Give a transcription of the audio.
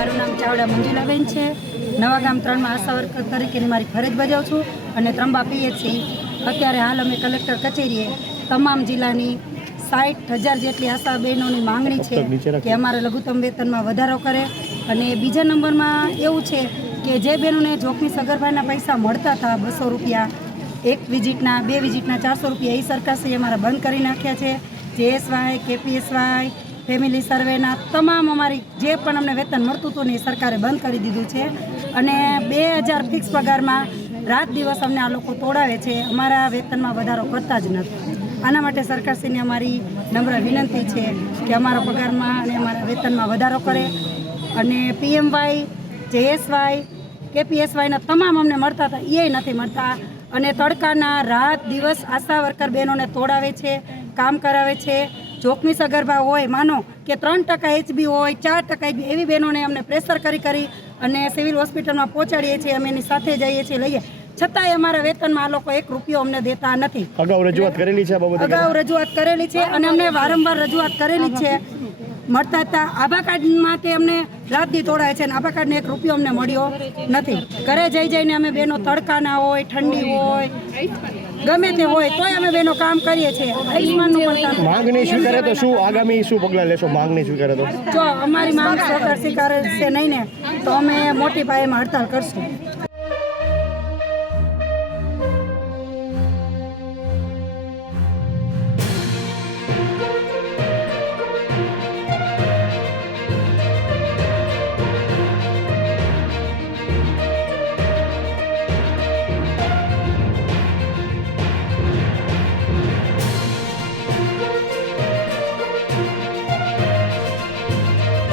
મારું નામ ચાવડા મંજુલાબેન છે. નવાગામ 3માં આશા વર્કર તરીકેની મારી ફરજ બજાવું છું અને ત્રંબા પીએચસી. અત્યારે હાલ અમે કલેક્ટર કચેરીએ તમામ જિલ્લાની 60,000 જેટલી આશા બહેનોની માંગણી છે કે અમારે લઘુત્તમ વેતનમાં વધારો કરે. અને બીજા નંબરમાં એવું છે કે જે બહેનોને જોખમી સગર્ભાના પૈસા મળતા હતા 200 રૂપિયા, 1 વિઝિટના 2 વિઝિટના 400 રૂપિયા, એ સરકારશ્રીએ અમારા બંધ કરી નાખ્યા છે. JSY, KPSY, ફેમિલી સર્વેના તમામ અમારી જે પણ અમને વેતન મળતું હતું ને એ સરકારે બંધ કરી દીધું છે. અને 2000 ફિક્સ પગારમાં રાત દિવસ અમને આ લોકો તોડાવે છે, અમારા વેતનમાં વધારો કરતા જ નથી. આના માટે સરકારશ્રીને અમારી નમ્ર વિનંતી છે કે અમારા પગારમાં અને અમારા વેતનમાં વધારો કરે. અને PMY, JSY, KPSYના તમામ અમને મળતા હતા એ નથી મળતા. અને તડકાના રાત દિવસ આશા વર્કર બહેનોને તોડાવે છે, કામ કરાવે છે. જોખમી સગર્ભા હોય, માનો કે 3% HB હોય, 4% HB, એવી બહેનોને અમને પ્રેશર કરી અને સિવિલ હોસ્પિટલમાં પહોંચાડીએ છીએ. અમે એની સાથે જઈએ છીએ, લઈએ, છતાંય અમારા વેતનમાં આ લોકો 1 રૂપિયો અમને દેતા નથી. અગાઉ રજૂઆત કરેલી છે, અગાઉ રજૂઆત કરેલી છે અને અમને વારંવાર રજૂઆત કરેલી છે. મળતા હતા આભા કાર્ડમાં કે અમને રાતથી તોડાય છે અને આભા કાર્ડને 1 રૂપિયો અમને મળ્યો નથી. ઘરે જઈને અમે બહેનો તડકાના હોય, ઠંડી હોય, ગમે તે હોય તોય અમે બહેનો કામ કરીએ છીએ. આયુષ્માનનું પણ કામ. માંગ નહીં સ્વીકારે તો શું આગામી શું પગલાં લેશો? માંગ નહીં સ્વીકારે તો જો અમારી માંગ સરકાર સ્વીકારે છે નહીં ને તો અમે મોટી પાયેમાં હડતાલ કરશું.